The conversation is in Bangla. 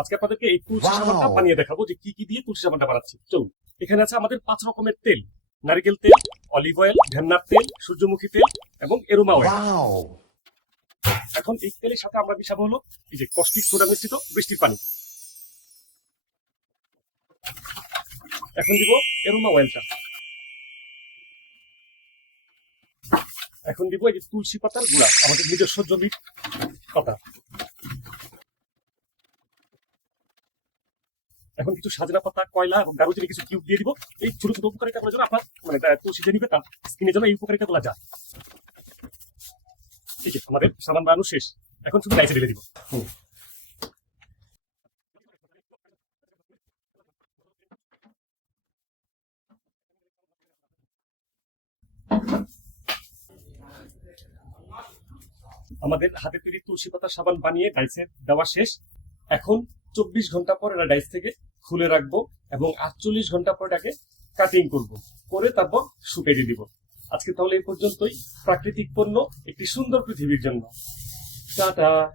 আজকে আপনাদেরকে এই তুলসী সাবানটা বানিয়ে দেখাবো যে কি কি দিয়ে তুলসী সাবানটা বানাচ্ছি। চলুন এখানে আছে আমাদের পাঁচ রকমের তেল। নারিকেল তেল অলিভ অয়েল ভেন্নার তেল সূর্যমুখী তেল এবং এরোমা অয়েল। এখন এই তেলের সাথে আমরা মিশাবো হলো এই যে কষ্টিক সোডা মিশ্রিত বৃষ্টির পানি। এখন দিব এরোমা অয়েলটা। এখন দিব এই যে তুলসী পাতার গুঁড়া আমাদের নিজস্ব জমির পাতা। এখন কিছু সাজনা পাতা, কয়লা এবং দারুচিনি কিছু কিউব দিয়ে দিব। এই ছোট ছোট উপকারিতাগুলোর জন্য আপনার মানে এটা তুলসী যে নিবে তার স্কিনের জন্য এই উপকারিতাগুলো যায় ঠিক আছে আমাদের সাবান বানানো শেষ। এখন শুধু ডাইসে ঢেলে দিব। আমাদের হাতে তৈরি তুলসী পাতা সাবান বানিয়ে ডাইসে দেওয়া শেষ। এখন চব্বিশ ঘণ্টা পর এটা ডাইস থেকে খুলে রাখব এবং আটচল্লিশ ঘণ্টা পর এটাকে কাটিং করব। করে তারপর শুকিয়ে দিব। আজকে তাহলে এই পর্যন্তই। প্রাকৃতিক পণ্য একটি সুন্দর পৃথিবীর জন্য। টাটা!